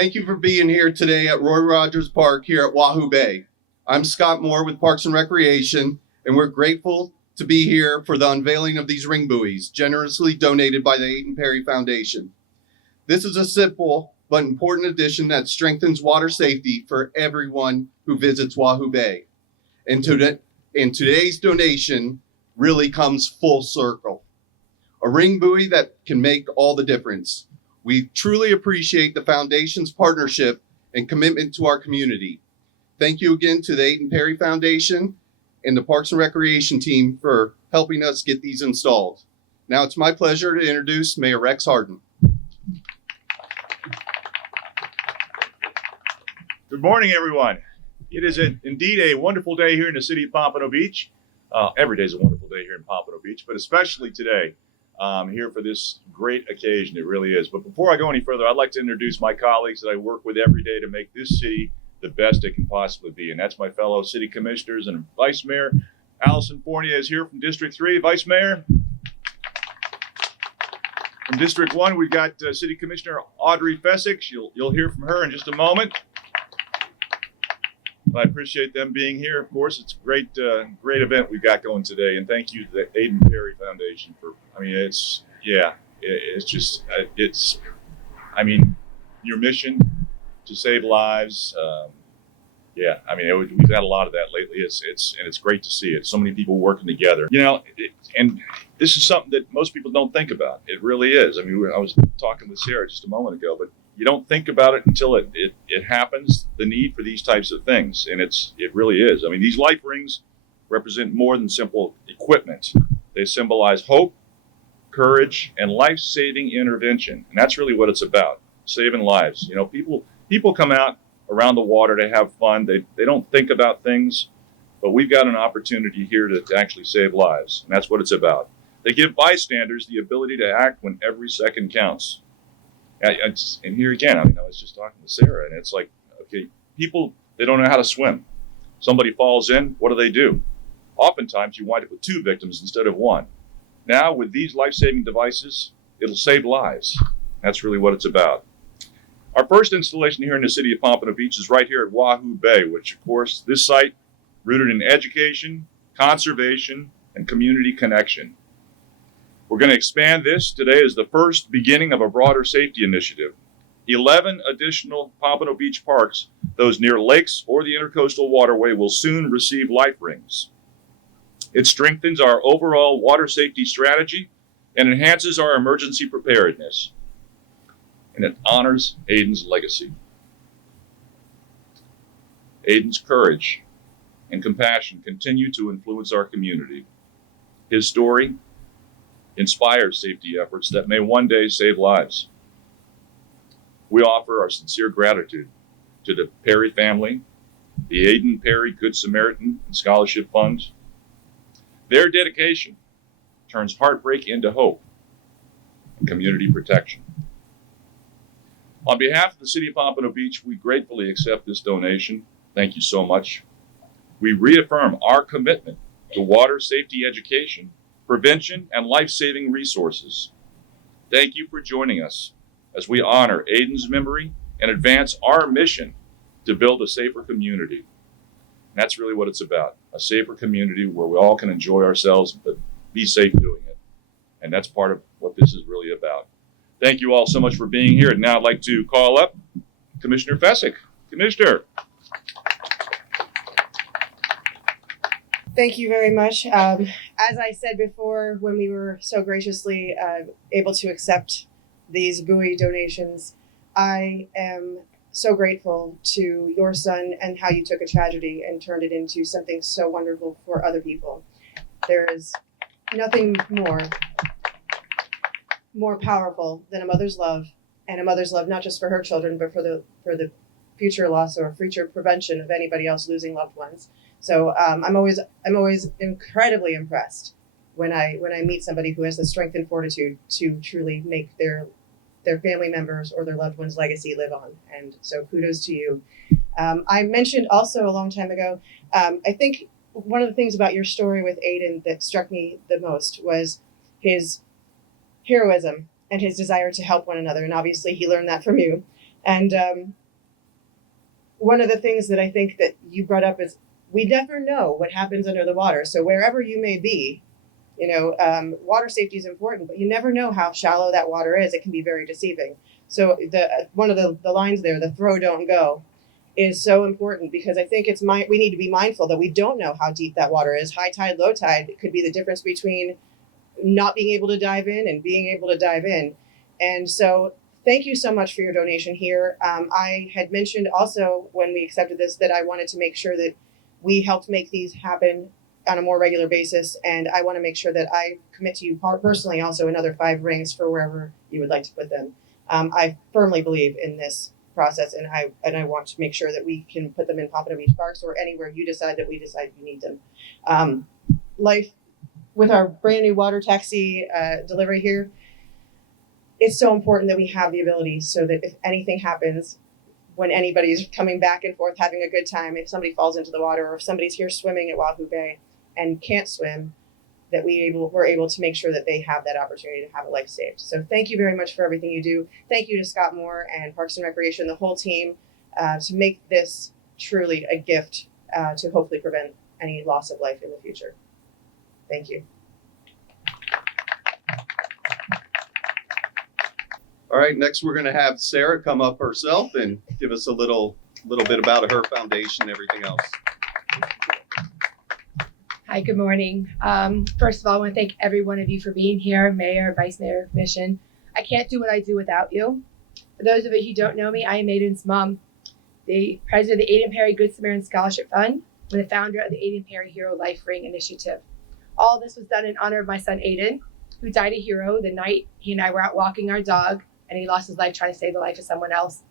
Thank you for being here today at Roy Rogers Park here at Wahoo Bay. I'm Scott Moore with Parks and Recreation, and we're grateful to be here for the unveiling of these ring buoys, generously donated by the Aidan Perry Foundation. This is a simple but important addition that strengthens water safety for everyone who visits Wahoo Bay. And today's donation really comes full circle. A ring buoy that can make all the difference. We truly appreciate the Foundation's partnership and commitment to our community. Thank you again to the Aidan Perry Foundation and the Parks and Recreation team for helping us get these installed. Now it's my pleasure to introduce Mayor Rex Harden. Good morning, everyone. It is indeed a wonderful day here in the city of Pompano Beach. Every day is a wonderful day here in Pompano Beach, but especially today. Here for this great occasion. It really is. But before I go any further, I'd like to introduce my colleagues that I work with every day to make this city the best it can possibly be. And that's my fellow city commissioners and Vice Mayor Allison Fournier is here from District 3. Vice Mayor. From District 1, we've got City Commissioner Audrey Fessick. You'll hear from her in just a moment. I appreciate them being here. Of course, it's a great event we've got going today, and thank you to the Aidan Perry Foundation for. Your mission to save lives. We've had a lot of that lately. It's great to see it. So many people working together. And this is something that most people don't think about. It really is. I was talking with Sarah just a moment ago, but you don't think about it until it happens, the need for these types of things. And it really is. These life rings represent more than simple equipment. They symbolize hope, courage, and life-saving intervention. And that's really what it's about, saving lives. People come out around the water to have fun. They don't think about things, but we've got an opportunity here to actually save lives. And that's what it's about. They give bystanders the ability to act when every second counts. And here again, I was just talking with Sarah, and it's like, okay, people, they don't know how to swim. Somebody falls in, what do? Oftentimes, you wind up with 2 victims instead of 1. Now, with these life-saving devices, it'll save lives. That's really what it's about. Our first installation here in the city of Pompano Beach is right here at Wahoo Bay, which, of course, this site, rooted in education, conservation, and community connection. We're going to expand this today as the first beginning of a broader safety initiative. 11 additional Pompano Beach parks, those near lakes or the intercoastal waterway, will soon receive life rings. It strengthens our overall water safety strategy and enhances our emergency preparedness. And it honors Aidan's legacy. Aidan's courage and compassion continue to influence our community. His story inspires safety efforts that may one day save lives. We offer our sincere gratitude to the Perry family, the Aidan Perry Good Samaritan and Scholarship Funds. Their dedication turns heartbreak into hope and community protection. On behalf of the City of Pompano Beach, we gratefully accept this donation. Thank you so much. We reaffirm our commitment to water safety education, prevention, and life-saving resources. Thank you for joining us as we honor Aidan's memory and advance our mission to build a safer community. And that's really what it's about, a safer community where we all can enjoy ourselves, but be safe doing it. And that's part of what this is really about. Thank you all so much for being here. And now I'd like to call up Commissioner Fessick. Commissioner. Thank you very much. As I said before, when we were so graciously able to accept these buoy donations, I am so grateful to your son and how you took a tragedy and turned it into something so wonderful for other people. There is nothing more powerful than a mother's love, and a mother's love not just for her children, but for the future loss or future prevention of anybody else losing loved ones. So I'm always incredibly impressed when I meet somebody who has the strength and fortitude to truly make their family members or their loved ones' legacy live on. And so kudos to you. I mentioned also a long time ago, I think one of the things about your story with Aidan that struck me the most was his heroism and his desire to help one another. And obviously he learned that from you. And one of the things that I think that you brought up is we never know what happens under the water. So wherever you may be, water safety is important, but you never know how shallow that water is. It can be very deceiving. So one of the lines there, the throw, don't go, is so important because I think we need to be mindful that we don't know how deep that water is. High tide, low tide, it could be the difference between not being able to dive in and being able to dive in. And so thank you so much for your donation here. I had mentioned also when we accepted this that I wanted to make sure that we helped make these happen on a more regular basis. And I want to make sure that I commit to you personally also another 5 rings for wherever you would like to put them. I firmly believe in this process, and I want to make sure that we can put them in Pompano Beach Parks or anywhere you decide that we decide you need them. Life with our brand new water taxi delivery here, it's so important that we have the ability so that if anything happens, when anybody's coming back and forth having a good time, if somebody falls into the water or if somebody's here swimming at Wahoo Bay and can't swim, that we're able to make sure that they have that opportunity to have a life saved. So thank you very much for everything you do. Thank you to Scott Moore and Parks and Recreation, the whole team, to make this truly a gift to hopefully prevent any loss of life in the future. Thank you. All right, next we're going to have Sarah come up herself and give us a little bit about her foundation and everything else. Hi, good morning. First of all, I want to thank every one of you for being here, Mayor, Vice Mayor, Commission. I can't do what I do without you. For those of you who don't know me, I am Aiden's mom, the president of the Aiden Perry Good Samaritan Scholarship Fund, and the founder of the Aiden Perry Hero Life Ring Initiative. All this was done in honor of my son, Aiden, who died a hero the night he and I were out walking our dog, and he lost his life trying to save the life of someone else.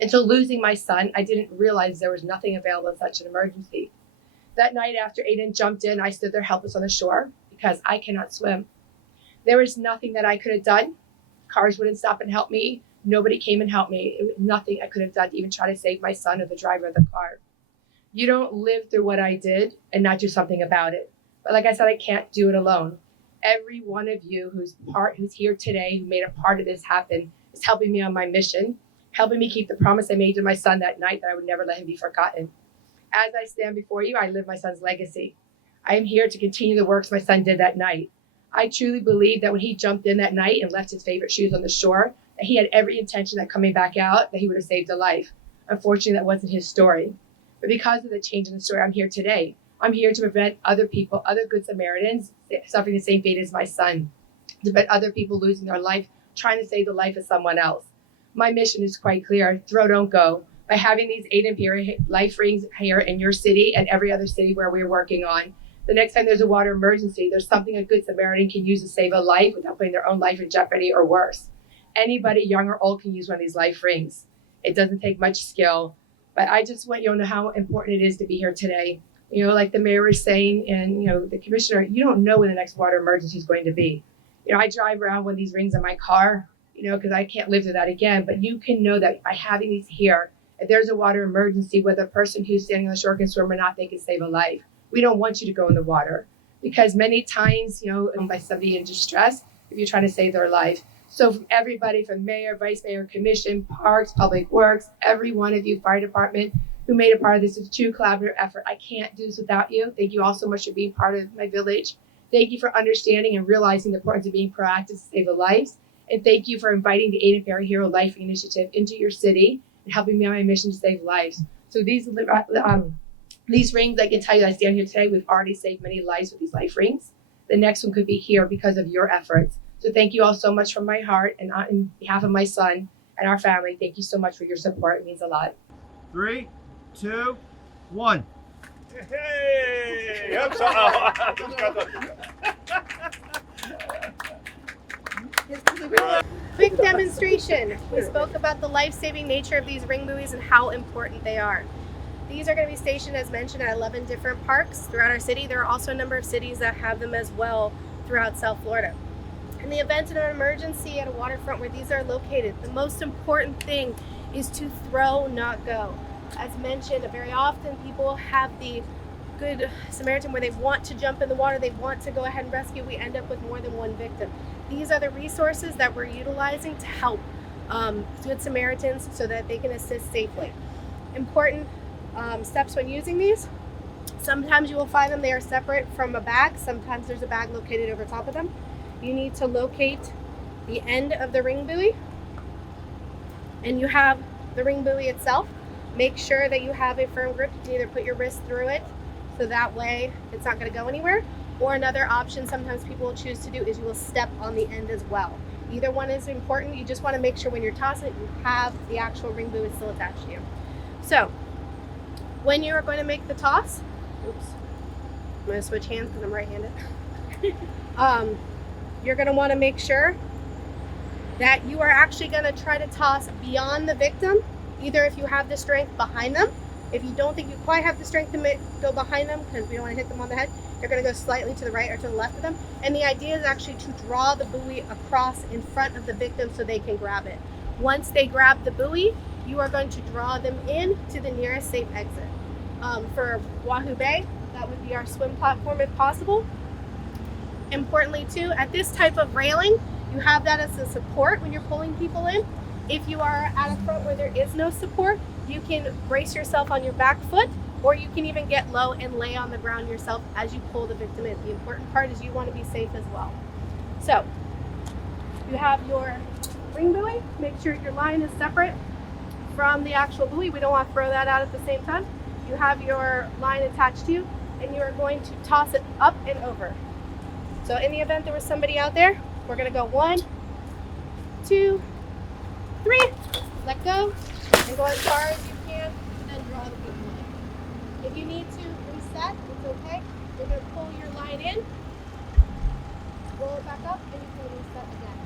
Until losing my son, I didn't realize there was nothing available in such an emergency. That night after Aiden jumped in, I stood there helpless on the shore because I cannot swim. There was nothing that I could have done. Cars wouldn't stop and help me. Nobody came and helped me. It was nothing I could have done to even try to save my son or the driver of the car. You don't live through what I did and not do something about it. But like I said, I can't do it alone. Every one of you who's here today, who made a part of this happen, is helping me on my mission, helping me keep the promise I made to my son that night that I would never let him be forgotten. As I stand before you, I live my son's legacy. I am here to continue the works my son did that night. I truly believe that when he jumped in that night and left his favorite shoes on the shore, that he had every intention that coming back out, that he would have saved a life. Unfortunately, that wasn't his story. But because of the change in the story, I'm here today. I'm here to prevent other people, other Good Samaritans, suffering the same fate as my son, to prevent other people losing their life, trying to save the life of someone else. My mission is quite clear. Throw, don't go. By having these Aiden Perry life rings here in your city and every other city where we're working on, the next time there's a water emergency, there's something a Good Samaritan can use to save a life without putting their own life in jeopardy or worse. Anybody, young or old, can use one of these life rings. It doesn't take much skill, but I just want you to know how important it is to be here today. Like the mayor was saying, and the commissioner, you don't know when the next water emergency is going to be. I drive around with these rings in my car, because I can't live through that again. But you can know that by having these here, if there's a water emergency, whether the person who's standing on the shore can swim or not, they can save a life. We don't want you to go in the water because many times, by somebody in distress, if you're trying to save their life. So from everybody, from mayor, vice mayor, commission, parks, public works, every one of you, fire department, who made a part of this, is a true collaborative effort. I can't do this without you. Thank you all so much for being part of my village. Thank you for understanding and realizing the importance of being proactive to save the lives. And thank you for inviting the Aiden Perry Hero Life Initiative into your city and helping me on my mission to save lives. So these rings, I can tell you, I stand here today, we've already saved many lives with these life rings. The next one could be here because of your efforts. So thank you all so much from my heart and on behalf of my son and our family. Thank you so much for your support. It means a lot. 3, 2, 1. Hey! I'm Quick demonstration. We spoke about the life-saving nature of these ring buoys and how important they are. These are going to be stationed, as mentioned, at 11 different parks throughout our city. There are also a number of cities that have them as well throughout South Florida. In the event of an emergency at a waterfront where these are located, the most important thing is to throw, not go. As mentioned, very often people have the Good Samaritan where they want to jump in the water, they want to go ahead and rescue. We end up with more than one victim. These are the resources that we're utilizing to help Good Samaritans, so that they can assist safely. Important steps when using these. Sometimes you will find them, they are separate from a bag. Sometimes there's a bag located over top of them. You need to locate the end of the ring buoy, and you have the ring buoy itself. Make sure that you have a firm grip. You can either put your wrist through it, so that way it's not going to go anywhere, or another option sometimes people will choose to do is you will step on the end as well. Either one is important. You just want to make sure when you're tossing, you have the actual ring buoy still attached to you. So when you are going to make the toss, oops, I'm going to switch hands because I'm right-handed. You're going to want to make sure that you are actually going to try to toss beyond the victim, either if you have the strength behind them. If you don't think you quite have the strength to go behind them, because we don't want to hit them on the head, you're going to go slightly to the right or to the left of them. And the idea is actually to draw the buoy across in front of the victim so they can grab it. Once they grab the buoy, you are going to draw them in to the nearest safe exit. For Wahoo Bay, that would be our swim platform if possible. Importantly too, at this type of railing, you have that as a support when you're pulling people in. If you are at a front where there is no support, you can brace yourself on your back foot, or you can even get low and lay on the ground yourself as you pull the victim in. The important part is you want to be safe as well. So you have your ring buoy. Make sure your line is separate from the actual buoy. We don't want to throw that out at the same time. You have your line attached to you, and you are going to toss it up and over. So in the event there was somebody out there, we're going to go 1, 2, 3, let go, and go as far as you can, and then draw the people in. If you need to reset, it's okay. You're going to pull your line in, roll it back up, and you can reset again.